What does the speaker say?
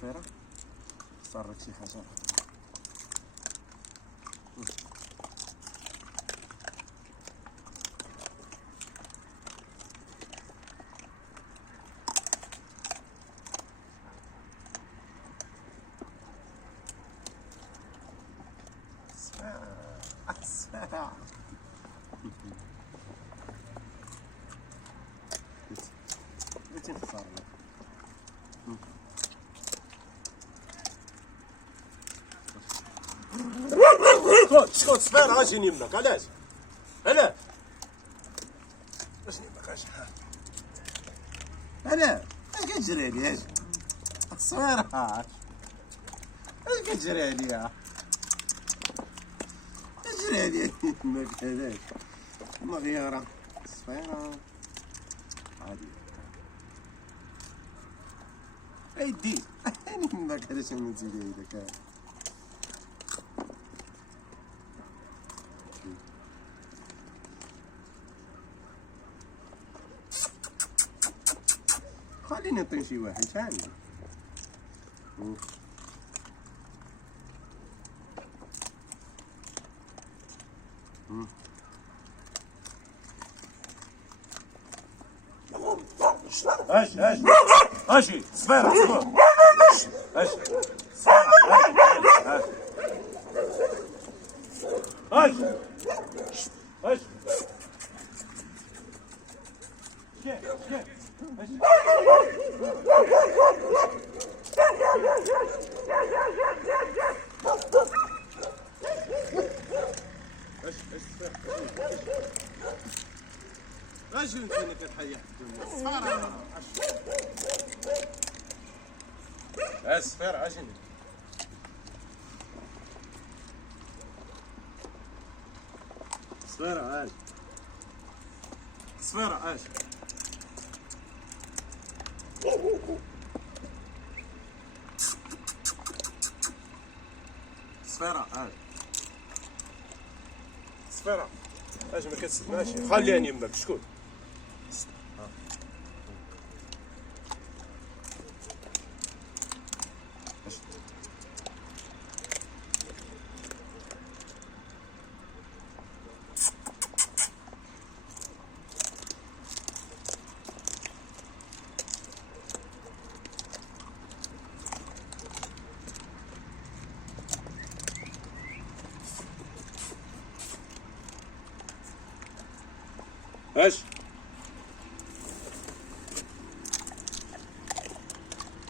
صفيرة صارك شي حاجة. صفيرة بغيتي نختار لك. شكون صفيرة اجي يمك علاش؟ علاش؟ اش يمك اش؟ علاش؟ اش كتجري عليا؟ صفيرة اش كتجري عليا؟ كتجري عليا يمك علاش؟ مغيرة صفيرة عادي. ايدي يمك علاش ما تزيد يدك؟ خليني نعطي شي واحد ثاني. اش اجي صفيرة اش اش اجي انت كتحيح الدنيا صفيرة اجي صفيرة اجي صفيرة اجي صفيرة اجي صفيرة اجي ما كتسمعش. خليني يمك شكون؟